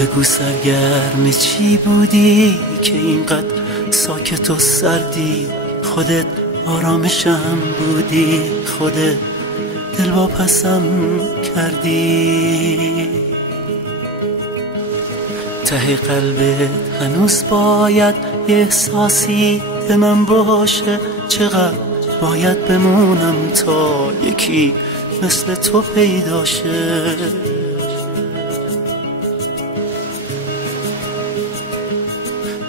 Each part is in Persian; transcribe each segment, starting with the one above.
بگو سرگرم چی بودی که اینقدر ساکت و سردی؟ خودت آرامشم بودی، خودت دلواپسم کردی. ته قلبت هنوز باید یه احساسی به من باشه. چقدر باید بمونم تا یکی مثل تو پیدا شه؟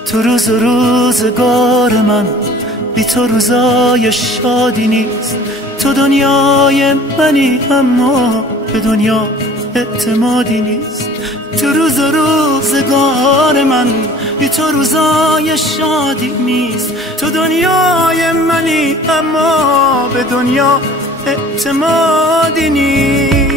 تو روز و روزگار من بی تو روزای شادی نیست. تو دنیای منی اما به دنیا اعتمادی نیست. تو روز و روزگار من بی تو روزای شادی نیست. تو دنیای منی اما به دنیا اعتمادی نیست.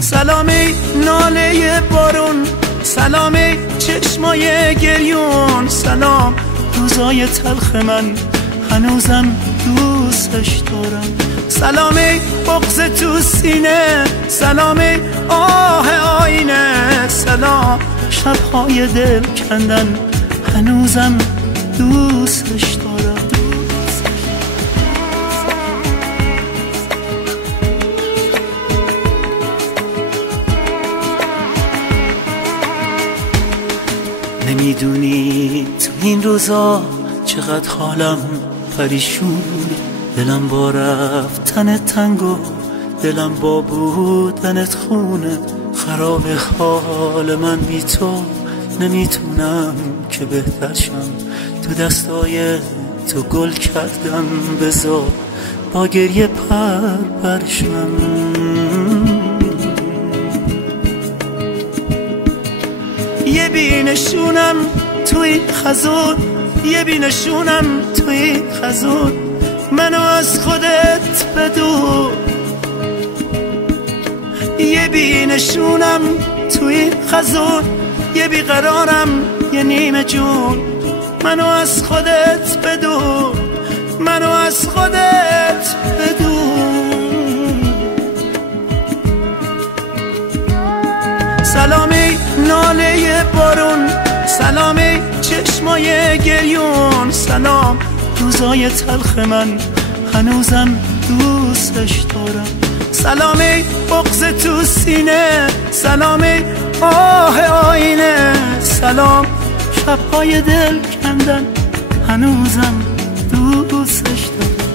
سلامی ناله بارون، سلامی چشمای گریون، سلام روزای تلخ من هنوزم دوستش دارم. سلامی بغض تو سینه، سلامی آه آینه، سلام شبهای دل کندن هنوزم دوستش دارم. نمیدونی تو این روزا چقدر حالم پریشون، دلم با رفتن تنگ و دلم با بودنت خونه. خراب حال من بی تو، نمیتونم که بهتر شم. تو دستای تو گل کردم، بذار با گریه پرشم. یه بینشونم توی خزون، یه بینشونم توی خزون، منو از خودت بدون. یه بینشونم توی خزون، یه بیقرارم یه نیمه جون، منو از خودت بدون، منو از خودت بدون. سلامی ناله بارون، سلامی چشمای گریون، سلام روزای تلخ من هنوزم دوستش دارم. سلامی بغض تو سینه، سلامی آه آینه، سلام شبهای دل کندن هنوزم دوستش دارم.